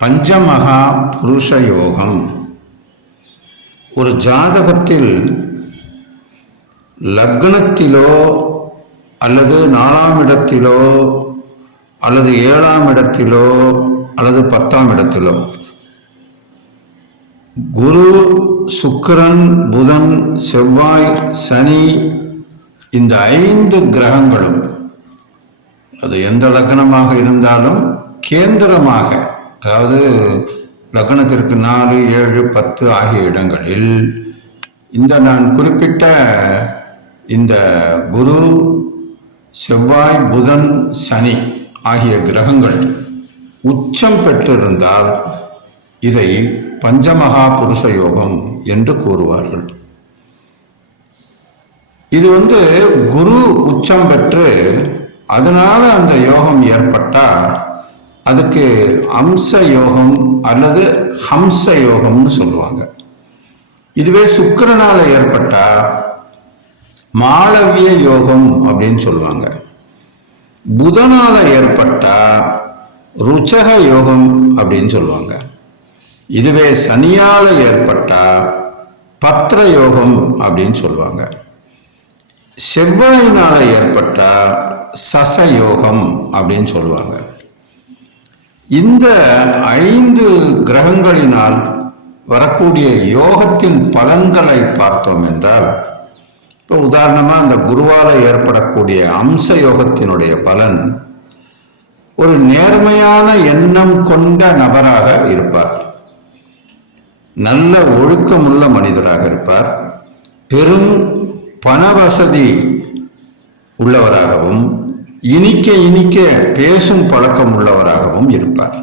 பஞ்சமகா புருஷ யோகம் ஒரு ஜாதகத்தில் லக்னத்திலோ அல்லது நாலாம் இடத்திலோ அல்லது ஏழாம் இடத்திலோ அல்லது பத்தாம் இடத்திலோ. குரு சுக்கிரன் புதன் செவ்வாய் சனி இந்த ஐந்து கிரகங்களும் அது எந்த லக்னமாக இருந்தாலும் கேந்திரமாக அதாவது லக்னத்திற்கு நாலு ஏழு பத்து ஆகிய இடங்களில் இந்த நான் குறிப்பிட்ட இந்த குரு செவ்வாய் புதன் சனி ஆகிய கிரகங்கள் உச்சம் பெற்றிருந்தால் இதை பஞ்சமகா புருஷ யோகம் என்று கூறுவார்கள். இது வந்து குரு உச்சம் பெற்று அதனால அந்த யோகம் ஏற்பட்டால் அதுக்கு அம்ச யோகம் அல்லது ஹம்ச யோகம்னு சொல்லுவாங்க. இதுவே சுக்கரனால் ஏற்பட்டா மாளவிய யோகம் அப்படின்னு சொல்லுவாங்க. புதனால் ஏற்பட்டா ருச்சக யோகம் அப்படின்னு சொல்லுவாங்க. இதுவே சனியால் ஏற்பட்டா பத்திர யோகம் அப்படின்னு சொல்லுவாங்க. செவ்வாயினால் ஏற்பட்டா சச யோகம் அப்படின்னு சொல்லுவாங்க. இந்த ஐந்து கிரகங்களினால் வரக்கூடிய யோகத்தின் பலன்களை பார்த்தோம் என்றால் இப்போ உதாரணமாக அந்த குருவால ஏற்படக்கூடிய அம்ச யோகத்தினுடைய பலன் ஒரு நேர்மையான எண்ணம் கொண்ட நபராக இருப்பார். நல்ல ஒழுக்கமுள்ள மனிதராக இருப்பார். பெரும் பண வசதி உள்ளவராகவும் இனிக்க இனிக்க பேசும் பழக்கம் உள்ளவராகவும் இருப்பார்.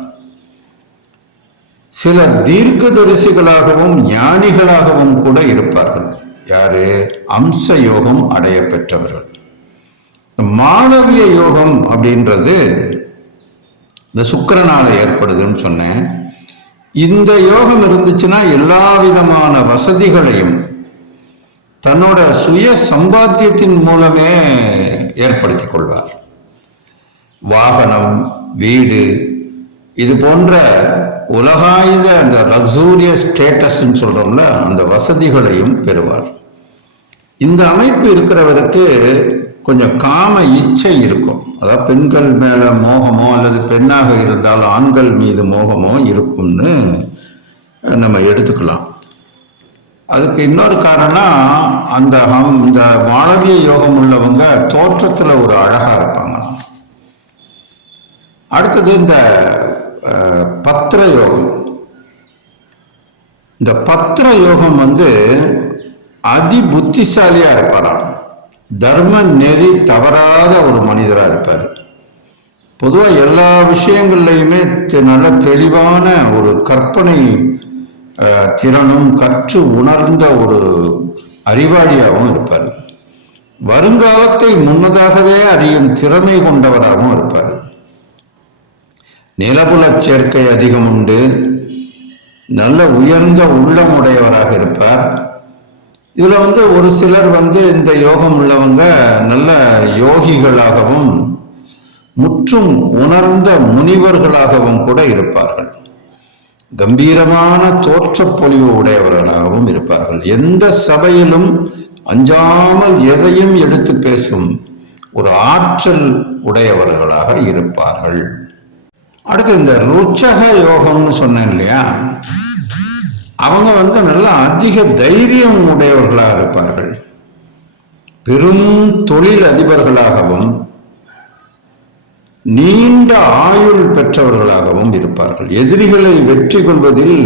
சிலர் தீர்க்கதரிசிகளாகவும் ஞானிகளாகவும் கூட இருப்பார்கள். யாரு? அம்ச யோகம் அடைய பெற்றவர்கள் மாணவிய யோகம் அப்படின்றது இந்த சுக்கரனால ஏற்படுதுன்னு சொன்னேன். இந்த யோகம் இருந்துச்சுன்னா எல்லா விதமான வசதிகளையும் தன்னோட சுய சம்பாத்தியத்தின் மூலமே ஏற்படுத்திக் கொள்வார். வாகனம் வீடு இது போன்ற உலகாயுத அந்த லக்ஸூரியஸ் ஸ்டேட்டஸ்ன்னு சொல்கிறோம்ல அந்த வசதிகளையும் பெறுவார். இந்த அமைப்பு இருக்கிறவருக்கு கொஞ்சம் காம இச்சை இருக்கும். அதாவது பெண்கள் மேலே மோகமோ அல்லது பெண்ணாக இருந்தால் ஆண்கள் மீது மோகமோ இருக்கும்னு நம்ம எடுத்துக்கலாம். அதுக்கு இன்னொரு காரணம் அந்த இந்த மாளவிய யோகம் உள்ளவங்க தோற்றத்தில் ஒரு அழகாக இருப்பாங்க அடுத்தது இந்த பத்திர யோகம் இந்த பத்திர யோகம் வந்து அதி புத்திசாலியாக இருப்பாராம். தர்ம நெறி தவறாத ஒரு மனிதராக இருப்பார். பொதுவாக எல்லா விஷயங்கள்லையுமே நல்ல தெளிவான ஒரு கற்பனை திறனும் கற்று உணர்ந்த ஒரு அறிவாளியாகவும் இருப்பார். வருங்காலத்தை முன்னதாகவே அறியும் திறமை கொண்டவராகவும் இருப்பார். நிலபுல சேர்க்கை அதிகம் உண்டு. நல்ல உயர்ந்த உள்ளமுடையவராக இருப்பார். இதில் வந்து ஒரு சிலர் வந்து இந்த யோகம் உள்ளவங்க நல்ல யோகிகளாகவும் முற்றும் உணர்ந்த முனிவர்களாகவும் கூட இருப்பார்கள். கம்பீரமான தோற்றப்பொழிவு உடையவர்களாகவும் இருப்பார்கள். எந்த சபையிலும் அஞ்சாமல் எதையும் எடுத்து பேசும் ஒரு ஆற்றல் உடையவர்களாக இருப்பார்கள். அடுத்து இந்த ருச்சக யோகம்னு சொன்னேன் இல்லையா? அவங்க வந்து நல்லா அதிக தைரியம் உடையவர்களாக இருப்பார்கள். பெரும் தொழில் அதிபர்களாகவும் நீண்ட ஆயுள் பெற்றவர்களாகவும் இருப்பார்கள். எதிரிகளை வெற்றி கொள்வதில்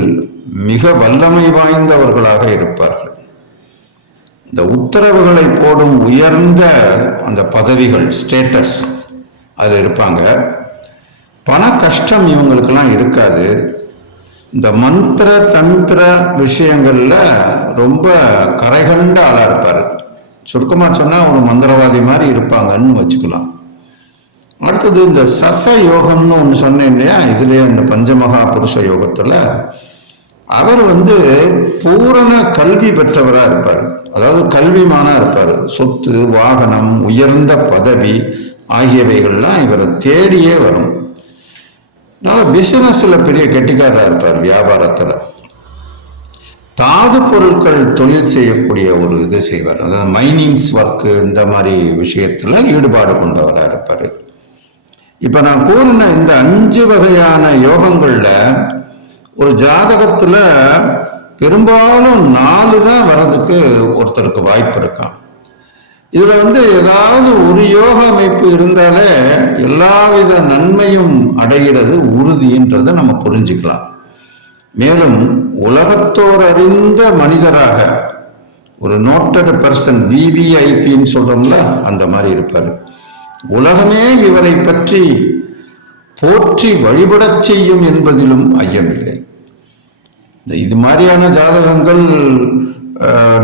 மிக வல்லமை வாய்ந்தவர்களாக இருப்பார்கள். இந்த உத்தரவுகளை போடும் உயர்ந்த அந்த பதவிகள் ஸ்டேட்டஸ் அதில் இருப்பாங்க. பண கஷ்டம் இவங்களுக்கெல்லாம் இருக்காது. இந்த மந்திர தந்திர விஷயங்களில் ரொம்ப கரைகண்ட ஆளாக இருப்பார். சுருக்கமாக சொன்னால் ஒரு மந்திரவாதி மாதிரி இருப்பாங்கன்னு வச்சுக்கலாம். அடுத்தது இந்த சச யோகம்னு ஒன்று சொன்னேன் இல்லையா? இதுலேயே இந்த பஞ்சமகா புருஷ யோகத்தில் அவர் வந்து பூரண கல்வி பெற்றவராக இருப்பார். அதாவது கல்விமானா இருப்பார். சொத்து வாகனம் உயர்ந்த பதவி ஆகியவைகள்லாம் இவரை தேடியே வரும். நான் பிசினஸ்ல பெரிய கெட்டிக்காரராக இருப்பார் வியாபாரத்தில். தாது பொருட்கள் தொழில் செய்யக்கூடிய ஒரு இது செய்வார். அதாவது மைனிங்ஸ் ஒர்க்கு இந்த மாதிரி விஷயத்தில் ஈடுபாடு கொண்டவராக இருப்பார். இப்போ நான் கூறின இந்த அஞ்சு வகையான யோகங்களில் ஒரு ஜாதகத்தில் பெரும்பாலும் நாலு தான் வர்றதுக்கு ஒருத்தருக்கு வாய்ப்பு இருக்கான் இதில் வந்து ஏதாவது ஒரு யோக அமைப்பு இருந்தாலே எல்லாவித நன்மையும் அடைகிறது உறுதின்றதை நம்ம புரிஞ்சுக்கலாம். மேலும் உலகத்தோர் அறிந்த மனிதராக ஒரு நோட்டட் பர்சன் விவிஐபின்னு சொல்கிறோம்ல அந்த மாதிரி இருப்பார். உலகமே இவரை பற்றி போற்றி வழிபடச் செய்யும் என்பதிலும் ஐயமில்லை. இந்த இது மாதிரியான ஜாதகங்கள்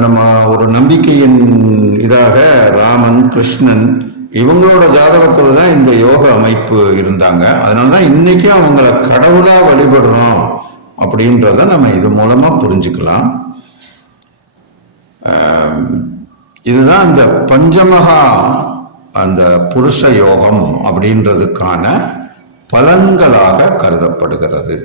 நம்ம ஒரு நம்பிக்கையின் இதாக ராமன் கிருஷ்ணன் இவங்களோட ஜாதகத்துல தான் இந்த யோக அமைப்பு இருந்தாங்க. அதனால தான் இன்றைக்கும் அவங்கள கடவுளா வழிபடுறோம் அப்படின்றத நம்ம இது மூலமா புரிஞ்சுக்கலாம். இதுதான் இந்த பஞ்சமகா அந்த புருஷ யோகம் அப்படின்றதுக்கான பலன்களாக கருதப்படுகிறது.